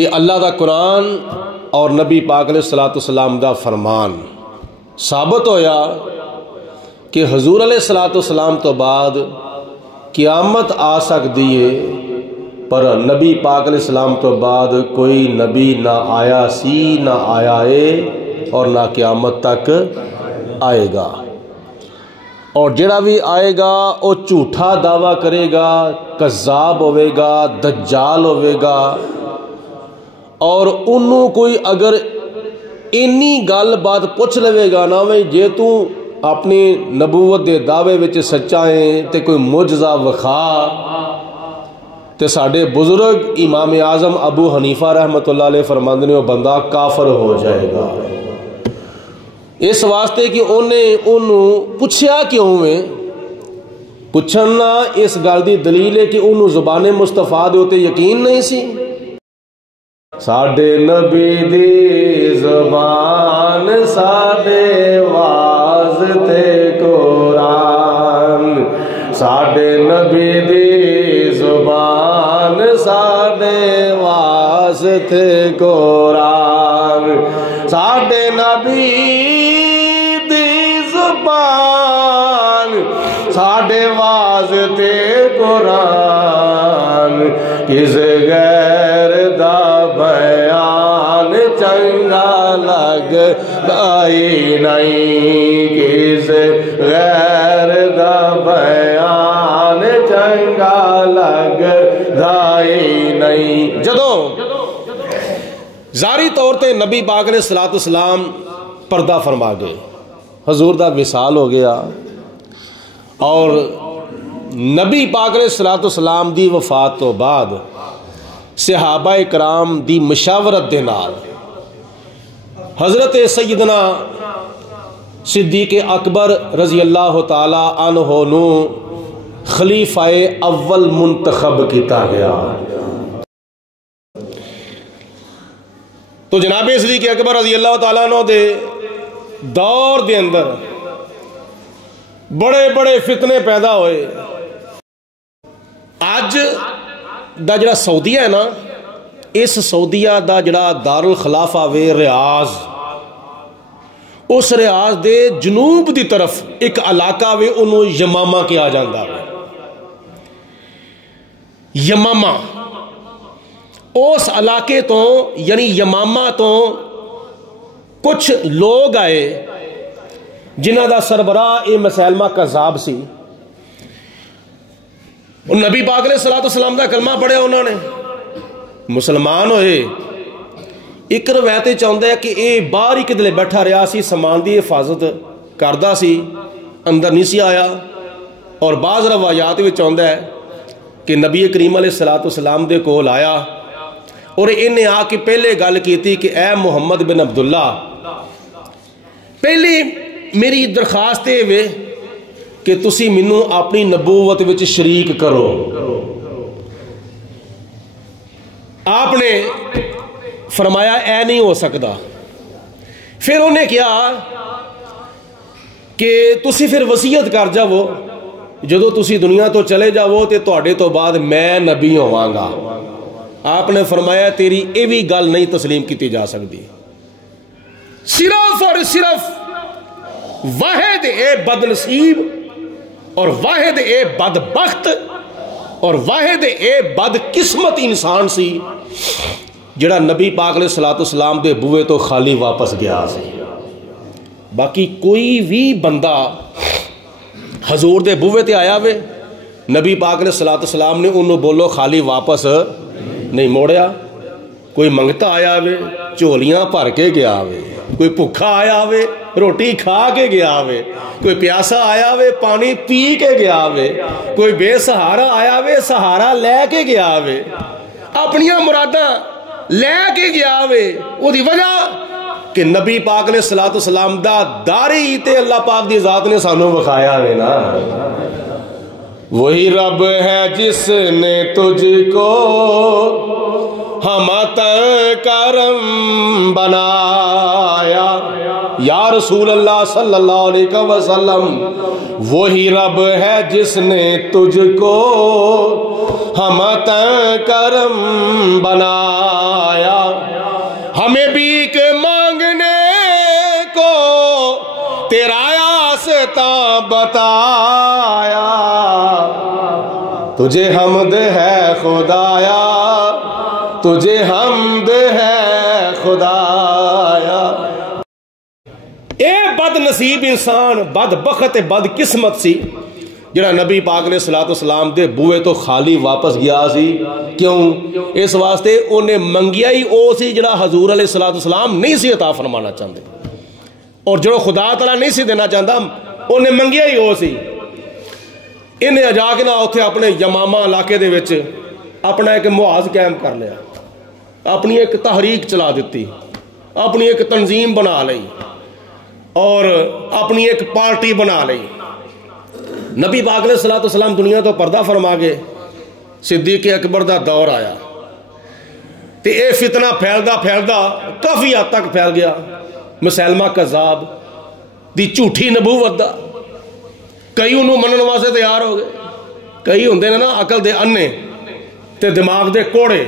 یہ اللہ دا قرآن اور نبی پاک علیہ الصلوۃ والسلام دا فرمان ثابت ہویا کہ حضور علیہ الصلوۃ والسلام تو بعد قیامت آ سکتی ہے، پر نبی پاک علیہ السلام تو بعد کوئی نبی نہ آیا سی، نہ آیا ہے اور نہ قیامت تک آئے گا۔ اور جڑا بھی آئے گا وہ جھوٹا دعویٰ کرے گا، کذاب ہوئے گا، دجال ہوئے گا، اور انہوں کوئی اگر اینی گل بات پوچھ لے گا نا وے جے تو اپنی نبوت دے دعوے وچ سچا ہے تے کوئی معجزہ وکھا، تے ساڈے بزرگ امام اعظم ابو حنیفہ رحمۃ اللہ علیہ فرماندے نے وہ بندہ کافر ہو جائے گا، اس واسطے کہ انہوں پوچھیا کیوں ہے؟ پوچھنا اس گل دی دلیل ہے کہ انہوں زبان مصطفیٰ دے اوتے یقین نہیں سی۔ ساڈے نبی دی زبان ساڈے واسطے قرآن، ساڈے نبی دی زبان ساڈے واسطے قرآن، ساڈے نبی دی زبان ساڈے واسطے قرآن، کس غیر دا بیان چنگا لگدا ہی نہیں، کس غیر دا بیان چنگا لگدا ہی نہیں۔ جدوں ظاہری طور تے نبی پاک علیہ الصلوۃ والسلام پردہ فرما گئے، حضور دا وصال ہو گیا، اور نبی پاک علیہ الصلوۃ والسلام دی وفات تو بعد صحابہ کرام دی مشاورت دے نال حضرت سیدنا صدیق اکبر رضی اللہ تعالی عنہ نو خلیفہ اول منتخب کیتا گیا۔ تو جناب صدیق اکبر رضی اللہ تعالیٰ عنہ دے دور دے اندر بڑے بڑے فتنے پیدا ہوئے۔ اج دا جڑا سعودیہ ہے نا، اس سعودیہ دا جڑا دارالخلافہ وے ریاض، اس ریاض دے جنوب دی طرف ایک علاقہ وے انہوں یمامہ کیا جاندہ ہے۔ یمامہ اس علاقے تو یعنی یمامہ تو کچھ لوگ آئے جنہ دا سربراہ مسیلمہ کذاب سی، نبی پاک علیہ الصلوۃ والسلام دا کلمہ پڑھیا انہوں نے، مسلمان ہوئے۔ ایک روایت چاہتا ہے کہ اے باہر ہی کدلے بیٹھا رہا سی، سامان دی حفاظت کردہ سی، اندر نہیں سی آیا، اور بعض روایات میں چاہتا ہے کہ نبی کریم علیہ الصلوۃ والسلام دے کول آیا اور انہیں آ کے پہلے گل کی تھی کہ اے محمد بن عبداللہ، پہلی میری درخواست ہے کہ تسی منوں اپنی نبوت وچ شریک کرو۔ آپ نے فرمایا اے نہیں ہو سکتا۔ پھر انہیں کیا کہ تسی پھر وصیت کر جاؤ، جدو تسی دنیا تو چلے جاؤ تے تواڈے تو بعد میں نبی ہوواں گا۔ آپ نے فرمایا تیری یہ بھی گل نہیں تسلیم کی جا سکتی، صرف اور صرف واحد اے بد نصیب اور واحد اے بدبخت اور واحد اے بد قسمت انسان سی جڑا نبی پاک علیہ الصلوۃ والسلام دے بوئے تو خالی واپس گیا سی۔ باقی کوئی بھی بندہ حضور دے بوئے تے آیا وے، نبی پاک علیہ الصلوۃ والسلام نے انہوں بولو خالی واپس نہیں موڑیا۔ کوئی منگتا آیا وے چولیاں بھر کے گیا وے، کوئی بھوکا آیا وے روٹی کھا کے گیا وے، کوئی پیاسا آیا وے پانی پی کے گیا وے، کوئی بے سہارا آیا وے سہارا لے کے گیا وے، اپنیاں مراداں لے کے گیا وے۔ وہ دی وجہ کہ نبی پاک علیہ الصلوۃ والسلام دا داری تے اللہ پاک دی ذات نے سانوں بخایا وے نا۔ وہی رب ہے جس نے تجھ کو ہمت کرم بنایا، یا رسول اللہ صلی اللہ علیہ وسلم، وہی رب ہے جس نے تجھ کو ہمت کرم بنایا، تا بتایا تجھے حمد ہے خدایا تجھے حمد ہے خدایا اے بد نصیب انسان بد بخت بد قسمت سی جڑا نبی پاک علیہ الصلوۃ والسلام دے بوئے تو خالی واپس گیا سی کیوں اس واسطے انہیں منگیا ہی او سی جڑا حضور علیہ الصلوۃ والسلام نہیں سی عطا فرمانا چاہتے اور جو خدا تعالیٰ نہیں سی دینا چاہتا انہیں منگیا ہی او سی انہیں اجا کے نہ اتنے اپنے یمامہ علاقے دے وچ اپنا ایک محاذ قائم کر لیا اپنی ایک تحریک چلا دیتی اپنی ایک تنظیم بنا لئی اور اپنی ایک پارٹی بنا لئی نبی پاک علیہ الصلوۃ والسلام دنیا تو پردہ فرما گئے صدیق اکبر دا دور آیا تے اے فتنہ پھیلدا کافی حد تک پھیل گیا مسیلمہ کذاب دی جھوٹی نبوت دا کئی انہوں منن واسطے تیار ہو گئے کئی ہوندے نے نا عقل دے انے تے دماغ دے کوڑے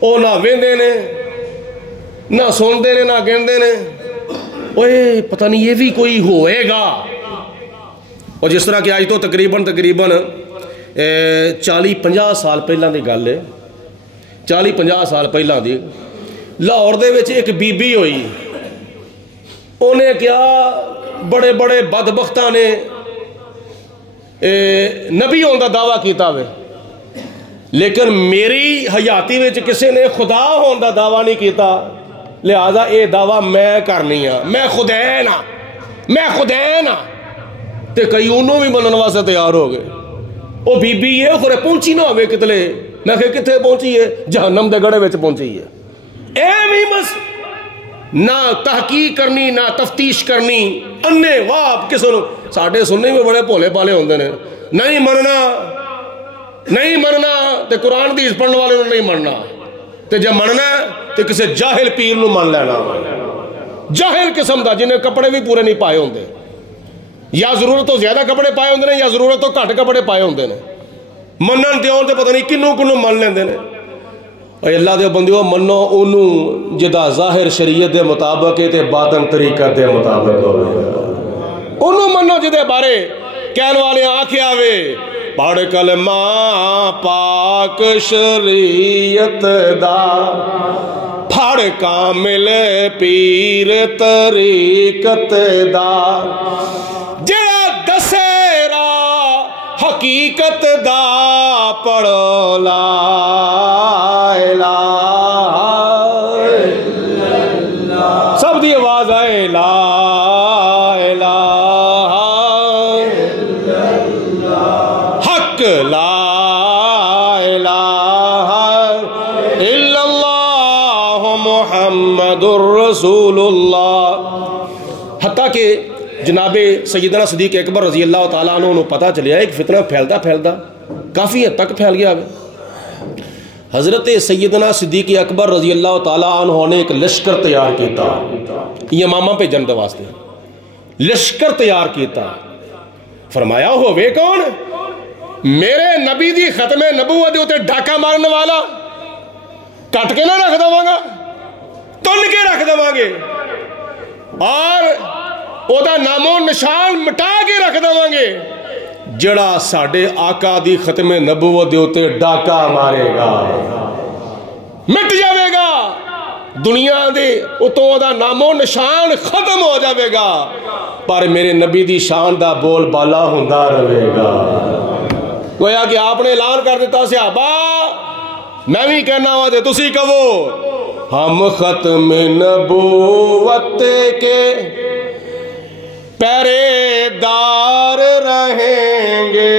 او نہ ویندے نے نہ سندے نے نہ گندے نے اوے پتہ نہیں یہ بھی کوئی ہوئے گا اور جس طرح کہ آج تو تقریباً 40-50 سال پہلے دی گل ہے 40-50 سال پہلے دی لاہور دے وچ ایک بی بی ہوئی انہیں کیا بڑے بڑے بدبختاں نے نبی ہون دا دعویٰ کیتا ہوئے لیکن میری حیاتی وچ کسی نے خدا ہون دا دعویٰ نہیں کیتا لہذا اے دعویٰ میں کرنی ہاں میں خدین ہاں تے کئی انہوں بھی منن واسطے تیار ہو گئے وہ بی بی ہے خورے پہنچی نہ ہوئے کتلے میں کہ کتھے پہنچی ہے جہنم دے گڑے وچ پہنچی ہے ایم ہی بس نہ تحقیق کرنی نہ تفتیش کرنی انے واپ کسے نو ساڈے سننے میں بڑے بھولے پالے ہوندے نے نہیں مننا تے قرآن حدیث پڑھنے والے نو نہیں مننا تے جب مننا تے کسے جاہل پیر نو من لینا جاہل قسم دا جنہیں کپڑے بھی پورے نہیں پائے ہوندے یا ضرورت تو زیادہ کپڑے پائے ہوندے نے یا ضرورت تو گھٹ کپڑے پائے ہوندے نے منن تے اون تے پتہ نہیں کنوں من لیندے نے اے اللہ دے بندیو منو اونوں جدا ظاہر شریعت دے مطابق تے باطن طریقت دے مطابق ہوے اونوں منو جدے بارے کہن والے آکھیا وے پڑھ کلمہ پاک شریعت دا پھڑ کامل پیر طریقت دا جڑا دسے راہ حقیقت دا پڑھو لا الہ الا اللہ سب دی آواز آئے لا الہ الا اللہ حق لا الہ الا اللہ محمد الرسول اللہ حتیٰ کہ جناب سیدنا صدیق اکبر رضی اللہ تعالیٰ عنہ انہوں پتہ چلیا ایک فتنہ پھیلدا کافی حد تک پھیل گیا حضرت سیدنا صدیق اکبر رضی اللہ تعالیٰ عنہ نے ایک لشکر تیار کیتا یمامہ پہ جنگ واسطے لشکر تیار کیتا فرمایا ہوئے کون میرے نبی دی ختم نبوت ہوتے ڈاکہ مارنے والا کٹ کے نہ رکھ دواں گا تن کے رکھ دواں گے اور او دا نام و نشان مٹا کے رکھ دواں گے جڑا ساڈے آقا دی ختم نبوت دے اوتے ڈاکہ مارے گا مٹ جاوے گا دنیا دے اتوں دا نام و نشان ختم ہو جاوے گا پر میرے نبی دی شان دا بول بالا ہوندا رہے گا گویا کہ آپ نے اعلان کر دیتا صحابہ میں بھی کہنا ہوا دے تسی کہو ہم ختم نبوت کے پہرے دار رہیں گے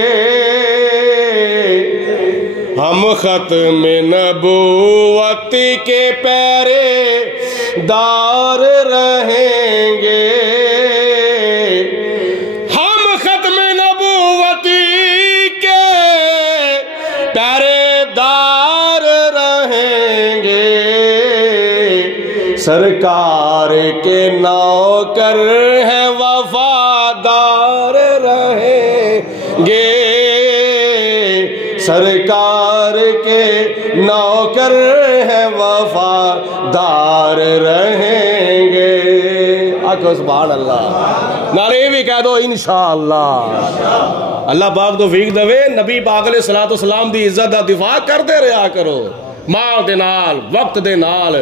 ہم ختم نبوت کے پہرے دار رہیں گے ہم ختم نبوت کے پہرے دار رہیں گے سرکار کے نوکر ہیں وفادار رہیں گے سرکار کے نوکر ہیں وفادار رہیں گے آکھو سبحان اللہ نالے یہ بھی کہہ دو انشاءاللہ۔ اللہ پاک توفیق دے، نبی پاک علیہ الصلوۃ والسلام دی عزت دا دفاع کرتے رہا کرو، مال دے نال، وقت دے نال،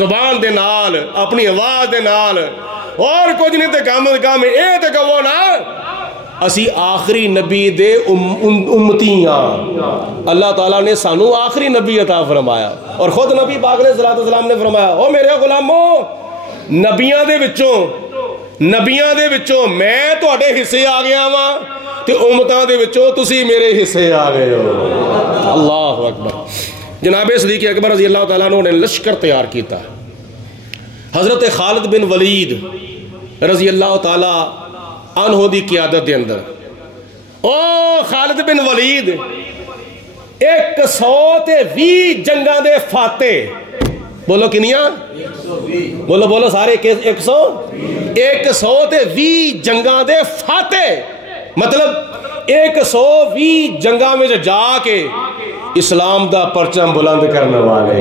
زبان دے نال، اپنی آواز دے نال، اور کچھ نہیں تے کام اے تے کہو نا اسی آخری نبی دے امتی ہاں۔ اللہ تعالیٰ نے سانو آخری نبی عطا فرمایا، اور خود نبی پاک علیہ الصلوۃ والسلام نے فرمایا او میرے غلامو، نبیاں دے وچوں میں تواڈے حصے آ گیا واں تے امتاں دے وچوں تسی میرے حصے آ گئے ہو۔ اللہ اکبر۔ جناب صدیق اکبر رضی اللہ تعالیٰ عنہ نے لشکر تیار کیتا، حضرت خالد بن ولید رضی اللہ تعالیٰ عنہ دی قیادت دے اندر۔ او خالد بن ولید 120 جنگاں دے فاتح، بولو کنیاں؟ بولو سارے 120 جنگاں دے فاتح، مطلب 120 جنگاں میں جا کے اسلام دا پرچم بلند کرنے والے۔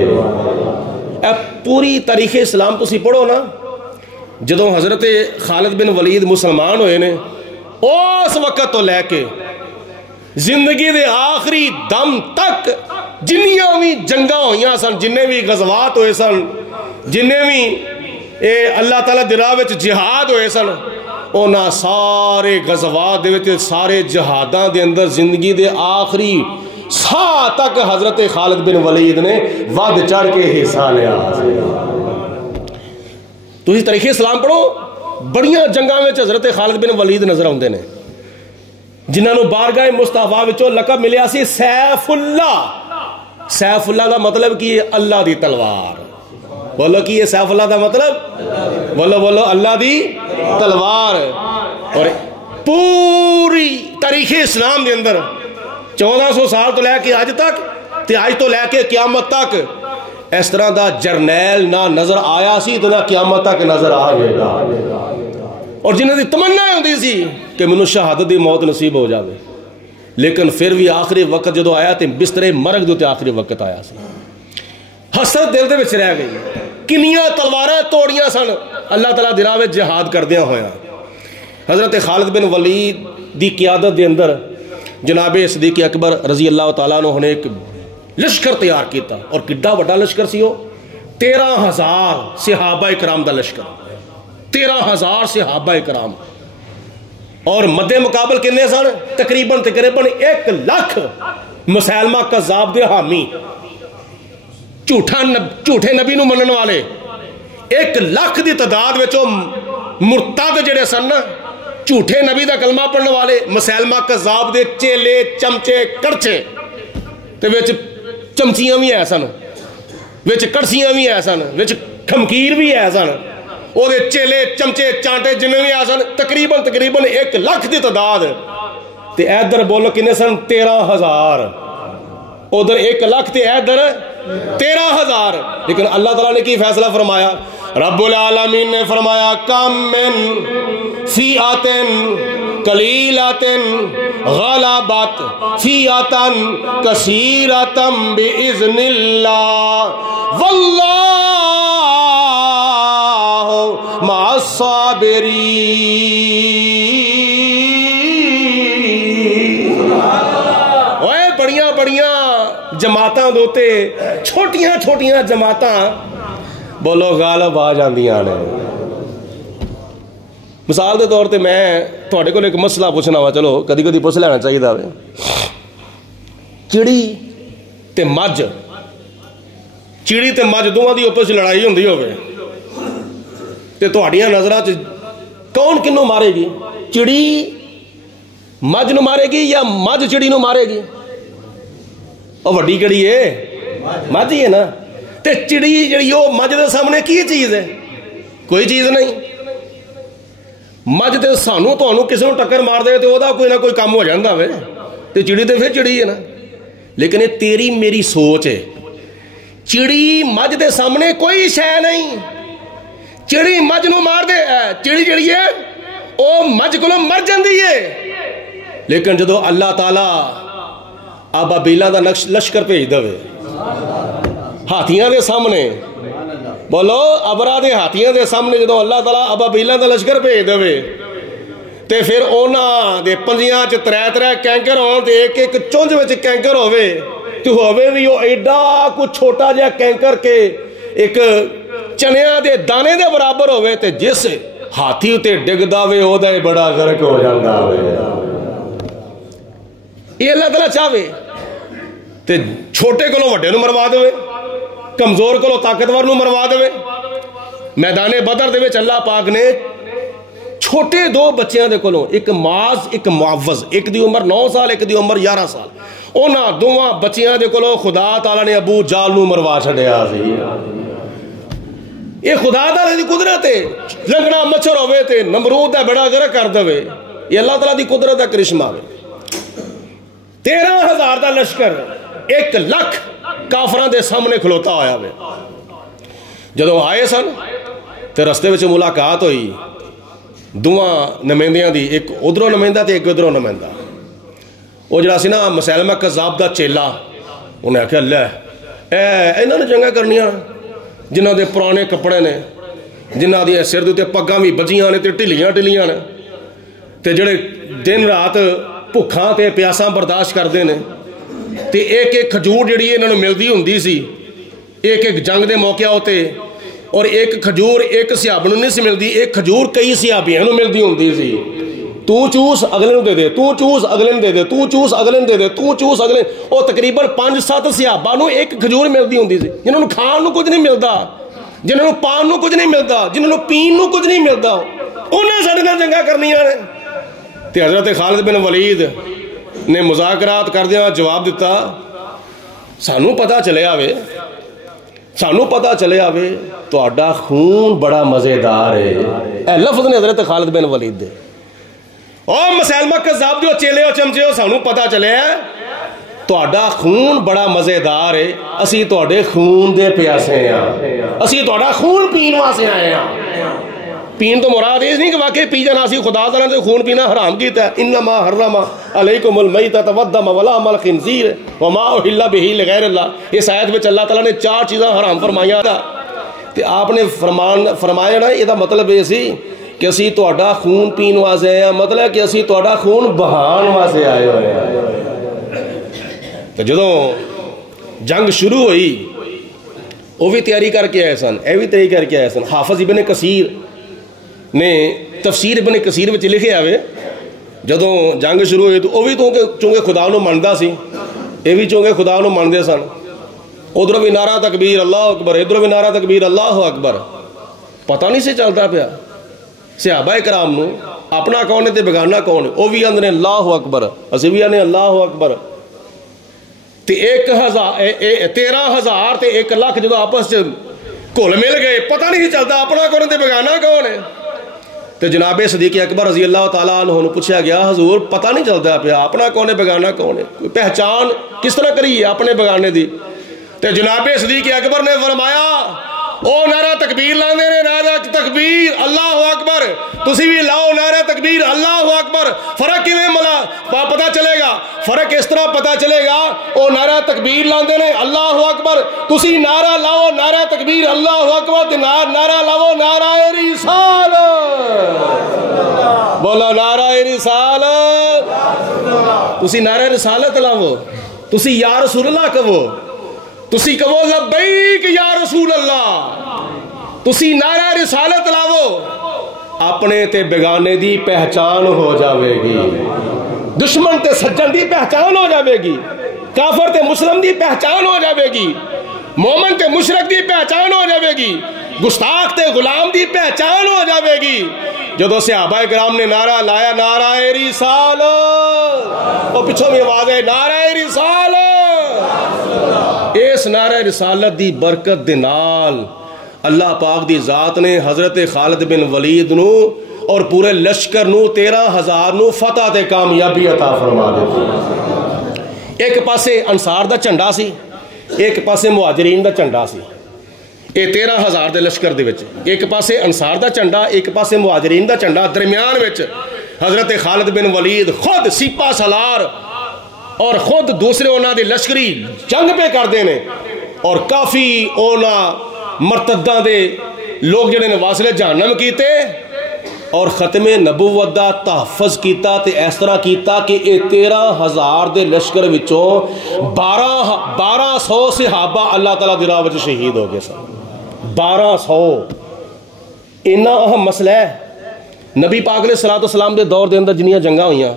اے پوری تاریخ اسلام تسی پڑھو نا، جدوں حضرت خالد بن ولید مسلمان ہوئے نے، اس وقت تو لے کے زندگی دے آخری دم تک جنیاں بھی جنگاں ہوئیاں سن، جنہیں بھی غزوات ہوئے سن، جنہیں بھی اللہ تعالیٰ دی راہ وچ جہاد ہوئے سن، اونا سارے غزوات دے وچ، سارے جہاداں دے اندر زندگی دے آخری سا تک حضرت خالد بن ولید نے ود چڑھ کے حصہ لیا۔ تو اسی تاریخ اسلام پڑھو، بڑیاں جنگاں میں حضرت خالد بن ولید نظر آتے ہیں، جنہاں نو بارگاہ مصطفیٰ وچوں لقب ملیا سی سیف اللہ۔ سیف اللہ دا مطلب کی ہے اللہ دی تلوار۔ بولو کی ہے سیف اللہ دا مطلب؟ بولو اللہ دی تلوار۔ اور پوری تاریخ اسلام دے اندر 1400 سال تو لے کے آج تک، تے آج تو لے کے قیامت تک اس طرح دا جرنیل نہ نظر آیا سی تو نہ قیامت تک نظر آئے گا۔ اور جنہوں دی تمنا ہوندی سی کہ منو شہادت دی موت نصیب ہو جاوے، لیکن پھر بھی آخری وقت جدو آیا تے بسترے مرگ دے آخری وقت آیا سی، حسرت دل دے وچ رہ گئی، کنیاں تلواراں توڑیاں سن اللہ تعالیٰ دی راہ وچ جہاد کردیاں ہویا۔ حضرت خالد بن ولید دی قیادت دے اندر جناب صدیق اکبر رضی اللہ تعالیٰ عنہ نے ایک لشکر تیار کیتا، اور کڈا بڑا لشکر سی وہ، 13,000 صحابہ اکرام دا لشکر، 13,000 صحابہ اکرام، اور مد مقابل کنے سن؟ تقریباً 1 لاکھ مسیلمہ کذاب دے حامی، جھوٹے نبی نو منن والے، 1 لاکھ دی تعداد وچوں مرتد جڑے سن نا، جھوٹے نبی دا کلمہ پڑھنے والے، مسیلمہ کذاب دے چیلے چمچے کڑچے، تے وچ چمچیاں بھی ہے سن، وچ کڑسیاں بھی ہے سن، وچ کھمکیر بھی ہے سن، او دے چیلے چمچے چانٹے جنہیں بھی ہے سن، تقریباً 1 لاکھ دی تعداد۔ تے ادھر بولو کنے سن؟ 13,000۔ ادھر 1 لاکھ تے ادھر 13,000۔ لیکن اللہ تعالیٰ نے کی فیصلہ فرمایا؟ رب العالمین نے فرمایا کم من فیعتن قلیلتن غلبت فیعتن کثیرتن باذن اللہ واللہ مع الصابرین۔ بڑیاں بڑیاں جماعتاں دوتے چھوٹیاں چھوٹیاں جماعتاں بولو غالب آ جاندیاں نے۔ مثال دے طور تے میں تھوڑے کو ایک مسئلہ پوچھنا وا، چلو کدی کدی پوچھ لینا چاہیے دا، چڑی تے مجھ، چڑی تے مجھ دونوں دی آپس لڑائی ہوندی ہوے تے تہاڈیاں نظراں چ کون کنوں مارے گی؟ چڑی مجھ نو مارے گی یا مجھ چڑی نو مارے گی؟ او وڈی کڑی ہے مجھ ہی ہے نا، تے چڑی جڑی او مجھ دے سامنے کی چیز ہے؟ کوئی چیز نہیں۔ مجھ تے سانو تانوں کسے نوں ٹکر مار دے تے او دا کوئی نہ کوئی کام ہو جاندا وے، تے چڑی تے پھر چڑی ہے نا۔ لیکن یہ تیری میری سوچ ہے، چڑی مجھ دے سامنے کوئی شے نہیں، چڑی مجھ نو مار دے، چڑی جڑی ہے او مجھ کولوں مر جاندی ہے۔ لیکن جدو اللہ تعالیٰ ابابیلاں دا لشکر بھیج دے ہاتھیاں دے سامنے، بولو ابرا دے ہاتھیاں دے سامنے، جدو اللہ تعالیٰ ابابیلاں دا لشکر بھیج دے تے پھر انہاں دے پنجیاں چ ترے ترے کینکر ہون تے ایک ایک چونج وچ کینکر ہوے تے ہوے وی او ایڈا کچھ چھوٹا جہا کینکر کے ایک چنیاں دے دانے دے برابر ہوے تے جس ہاتھی تے ڈگدا وے او دا بڑا غرق ہو جاندا وے. یہ اللہ تعالیٰ چاہے تے چھوٹے کولوں وڈے نو مروا دے، کمزور کولوں طاقتور نو مروا دے. میدان بدر دے وچ اللہ پاک نے چھوٹے دو بچیاں دے کولوں، ایک معاذ ایک معوذ، ایک دی عمر 9 سال ایک دی عمر 11 سال، انہاں دوواں بچیاں دے کولوں خدا تعالیٰ نے ابو جال نو مروا چھڈیا سی. یہ خدا تعالیٰ دی قدرت ہے. لنگڑا مچھر ہوئے تے نمرود دا بڑا غرق کر دے. یہ اللہ تعالیٰ دی قدرت دا کرشمہ ہے. 13,000 دا لشکر 1 لاکھ کافران دے سامنے کھلوتا ہویا وے. جدو آئے سن تے رستے وچ ملاقات ہوئی دوواں نمائندیاں دی، ایک ادھروں نمائندہ تے ایک ادھروں نمائندہ. وہ جڑا سی نا مسیلمہ کذاب دا چیلا، انہیں آکھیا اللہ انہاں نے جنگاں کرنیاں جنہاں دے پرانے کپڑے نے، جنہاں دی سر دے تے پگاں بھی بجیاں نے تے ٹھلیاں ٹھلیاں نے، تے جڑے دن رات بھکھاں تے پیاساں برداشت کردے نے، تے ایک ایک کھجور جڑی انہاں نوں ملدی ہوندی سی ایک ایک جنگ دے موقع ہوتے، اور ایک کھجور ایک صحابہ نوں نہیں سی ملدی، ایک کھجور کئی صحابیاں نوں ملدی ہوندی سی. تو چوس اگلے نوں دے دے، تو چوس اگلے نوں دے دے، تو چوس اگلے نوں دے دے، تو چوس اگلے. او تقریباً 5-7 صحابہ نوں ایک کھجور ملدی ہوندی سی، جنہاں نوں کھان نوں کچھ نہیں ملدا، جنہاں نوں پان نوں کچھ نہیں ملدا، جنہاں نوں پین نوں کچھ نہیں ملدا، انہاں ساڈے نال جنگاں کرنیاں نے. تے حضرت خالد بن ولید نے مذاکرات کردیاں جواب دیتا، سانوں پتہ چلیا وے، سانوں پتہ چلیا وے تہاڈا خون بڑا مزیدار ہے. اے لفظ نے حضرت خالد بن ولید دے. او مسیلمہ کذاب دیو چیلے ہو چمچے ہو، سانوں پتہ چلیا تہاڈا خون بڑا مزیدار ہے، اسی تہاڈے خون دے پیاسے ہاں، اسی تہاڈا خون پین واسطے آئے ہاں. پین تو مراد یہ نہیں کہ واقعی پی جانا، اسی خدا تعالیٰ نے خون پینا حرام کیتا ہے. انما حرم علیکم المیتۃ والدم ولحم الخنزیر وما اہل بہ لغیر اللہ. اس آیت میں اللہ تعالیٰ نے 4 چیزاں حرام فرمائیاں تھا تے آپ نے فرمایا نا، یہ دا مطلب یہ سی کہ اسی تہاڈا خون پین واسطے آئے ہیں، مطلب کہ اسی تہاڈا خون بہان واسطے آئے ہوئے ہیں. تو جدوں جنگ شروع ہوئی وہ بھی تیاری کر کے آئے سن، اے بھی تیاری کر کے آئے سن. حافظ ابن کثیر نے تفسیر ابن کثیر وچ لکھے آوے جدوں جنگ شروع ہوئی تو وہ بھی چونکہ خدا نو مندا سی، یہ بھی چونکہ خدا نو مندے سن. ادھر بھی نعرہ تکبیر اللہ اکبر، ادھر بھی نعرہ تکبیر اللہ اکبر. پتہ نہیں سے چلتا پیا صحابہ کرام نو اپنا کون ہے تے بگانا کون ہے. وہ بھی آندے اللہ اکبر، اسی بھی آنے اللہ اکبر. تے 13,000 تے 1 لاکھ جدو آپس گھل مل گئے، پتہ نہیں چلتا اپنا کون ہے تے بگانا کون ہے. تو جناب صدیق اکبر رضی اللہ تعالیٰ عنہ نے پوچھا گیا حضور پتہ نہیں چلتا پیا اپنا کون ہے بگانا کون ہے، کوئی پہچان کس طرح کریے اپنے بگانے دی. تو جناب صدیق اکبر نے فرمایا او نعرہ تکبیر لاندے نے، نعرہ تکبیر اللہ اکبر، تسی بھی لاؤ نعرہ تکبیر اللہ اکبر. فرق کیویں ملا پتہ چلے گا؟ فرق اس طرح پتہ چلے گا، او نعرہ تکبیر لاندے نے اللہ اکبر، تسی نعرہ لاؤ نعرہ تکبیر اللہ اکبر، نعرہ لاؤ نعرہ رسالت، بولا نعرہ رسالت. تسی نعرہ رسالت لاؤ، تسی یا رسول اللہ کہو، تسی کہو لبیک یا رسول اللہ، تسی نعرہ رسالت لاؤ، اپنے تے بگانے دی پہچان ہو جاوے گی، دشمن تے سجن دی پہچان ہو جاوے گی، کافر تے مسلم دی پہچان ہو جاوے گی، مومن تے مشرک دی پہچان ہو جاوے گی، گستاخ تے غلام دی پہچان ہو جاوے گی. جدو صحابہ کرام نے نعرہ لایا نعرہ رسالت، اور پچھوں میں آواز ہے نعرہ رسالت. اس نعرہ رسالت دی برکت دے نال اللہ پاک دی ذات نے حضرت خالد بن ولید نو اور پورے لشکر نو 13,000 نو فتح تے کامیابی عطا فرما دیتی. ایک پاسے انصار دا جھنڈا سی، ایک پاسے مہاجرین دا جھنڈا سی. یہ 13,000 دے لشکر دے وچ ایک پاسے انصار دا جھنڈا، ایک پاسے مہاجرین دا جھنڈا، درمیان وچ حضرت خالد بن ولید خود سپاہ سالار اور خود دوسرے انہاں دے لشکری جنگ پہ کر دینے، اور کافی انہاں مرتداں دے لوگ جڑے نے واصلے جہنم کیتے، اور ختم نبوت دا تحفظ کیتا تے اس طرح کیتا کہ 13,000 دے لشکر وچوں 1200 صحابہ اللہ تعالیٰ دی راہ وچ شہید ہو گئے سن. 1200 اتنا اہم مسئلہ ہے. نبی پاک علیہ الصلوۃ والسلام دے دور دے اندر جنیاں جنگاں ہوئیاں،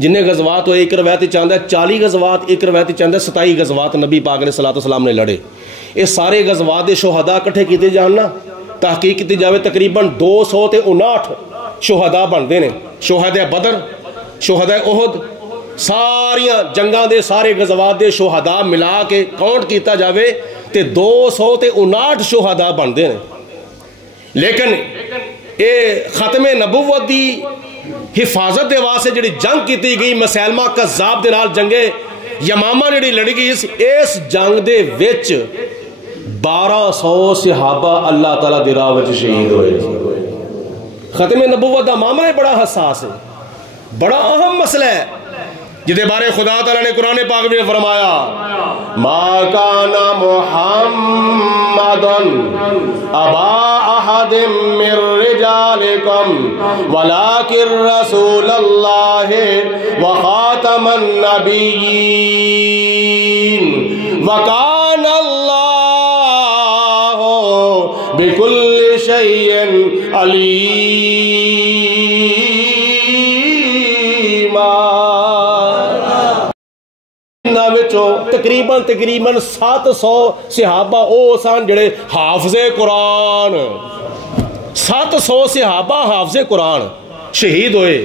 جنہیں غزوات ہوئے، ایک روایت چاہتا ہے 40 غزوات، ایک روایت چاہتا ہے 27 غزوات نبی پاک علیہ الصلوۃ والسلام نے لڑے. یہ سارے غزوات دے شہداء کٹھے کیتے جاننا تحقیق کی جاوے تقریباً 259 شہداء بنتے ہیں. شہداء بدر، شہداء احد، ساریاں جنگاں دے سارے غزوات دے شہداء ملا کے کاؤنٹ کیتا جاوے تے 259 شہداء بنتے ہیں. لیکن اے ختم نبوت دی حفاظت دے واسطے جڑی جنگ کیتی گئی مسیلمہ کذاب دے نال جنگے یمامہ جڑی لڑی گئی اس جنگ دے وچ 1200 صحابہ اللہ تعالیٰ دی راہ وچ شہید ہوئے. ختم نبوت دا معاملہ بڑا حساس ہے، بڑا اہم مسئلہ ہے، جدے بارے خدا تعالیٰ نے قرآن پاک میں فرمایا ما کان محمد ابا احد من رجالکم ولکن رسول اللہ وخاتم النبیین وکان اللہ بکل شیء علیم. تقریباً 700 صحابہ او سن جڑے حافظ قرآن، 700 صحابہ حافظ قرآن شہید ہوئے.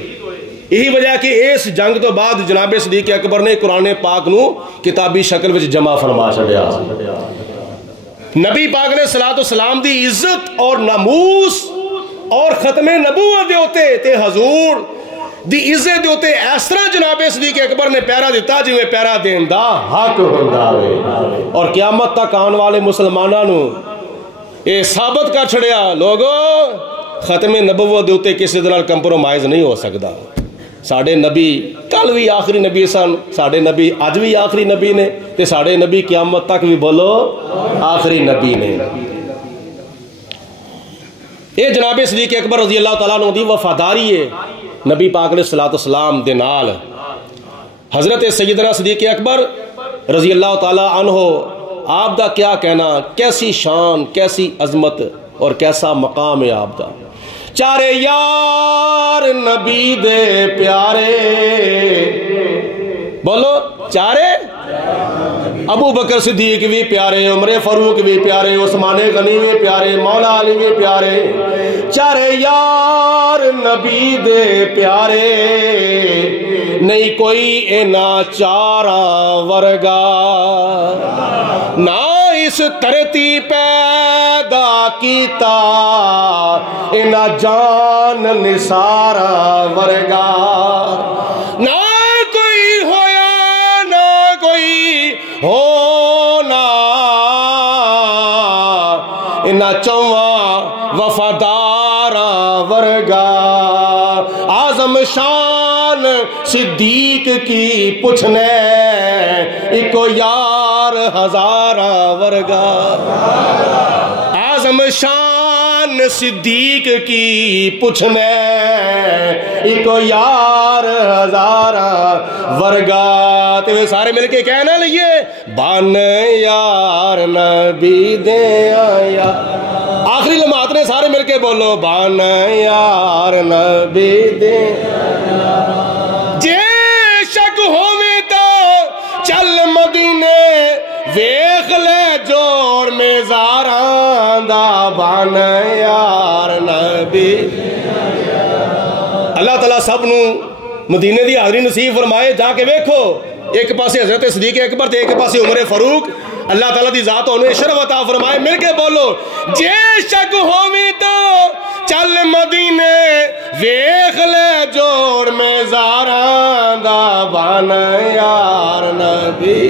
یہی وجہ کہ اس جنگ تو بعد جناب صدیق اکبر نے قرآن پاک نو کتابی شکل وچ جمع فرما چھڈیا. نبی پاک علیہ الصلوۃ والسلام دی عزت اور ناموس اور ختم نبوت دے ہوتے تے حضور دی عزت دے ہوتے اس طرح جناب صدیق اکبر نے پیرا دیتا جی میں پیرا دین دا حق ہوندا ہے. اور قیامت تک آن والے مسلماناں نو اے ثابت کر چھڑیا لوگو ختم نبوت دے ہوتے کسی دے نال کمپرومائز نہیں ہو سکدا. ساڈے نبی کل بھی آخری نبی سن، ساڈے نبی اج بھی آخری نبی نے تے ساڈے نبی قیامت تک بھی بولو آخری نبی نے. یہ جناب صدیق اکبر رضی اللہ تعالیٰ عنہ دی وفاداری ہے نبی پاک علیہ الصلوۃ والسلام دے نال. حضرت سیدنا صدیق اکبر رضی اللہ تعالیٰ عنہ آپ دا کیا کہنا، کیسی شان، کیسی عظمت اور کیسا مقام ہے آپ دا. چارے یار نبی دے پیارے، بولو چارے، ابو بکر صدیق بھی پیارے، عمر فاروق بھی پیارے، عثمان غنی بھی پیارے، مولا علی بھی پیارے. چارے یار نبی دے پیارے، نہیں کوئی اینا چارا ورگا، نہ اس دھرتی پیدا کیتا اینا جان نثارا ورگا. نہ کوئی ہویا نہ کوئی ہونا اینا چواں وفادارا ورگا. اعظم شان صدیق کی پوچھنے ایکو یار ہزارہ ورگا. اعظم شان صدیق کی پوچھنے ایکو یار ہزارہ ورگا. تے سارے مل کے کہنا لئیے بان یار نبی دے آیا. آخری لمحات نے سارے مل کے بولو بان یار نبی دے جے شک ہووے تو چل مدینے ویکھ لے جوڑ میں زاراں دا بان یار نبی. اللہ تعالیٰ سب نو مدینے دی حاضری نصیب فرمائے. جا کے ویکھو ایک پاسے حضرت صدیق اکبر تے ایک پاسے عمر فاروق، اللہ تعالیٰ دی ذات انہیں شرف عطا فرمائے. مل کے بولو جے شک ہووی تو چل مدینے ویکھ لے جوڑ میں زاراں دا بان یار نبی.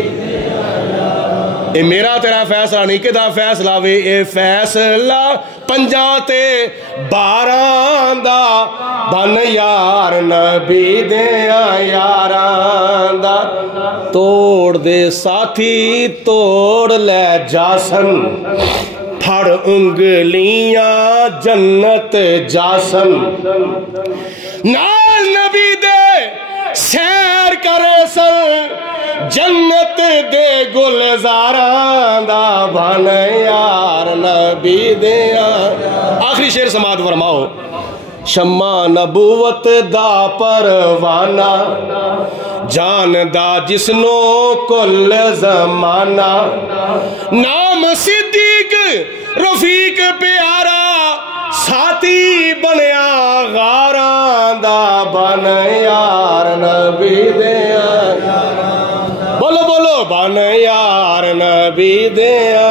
اے میرا تیرا فیصلہ نہیں کہ دا فیصلہ وے، اے فیصلہ پنجاں تے 12 دا بن یار نبی دے یاراں دا. توڑ دے ساتھی توڑ لے جاسن، ہر انگلیاں جنت جاسن نال نبی دے سیر کرے سن جنت دے گلزاراں دا بن یار نبی دے آخری شعر سماعت فرماؤ شمع نبوت دا پروانہ جان دا جسنو کل زمانہ نام صدیق رفیق پیارا ساتھی بنیا غاراں دا بن یار نبی دیا بولو بولو بن یار نبی دیا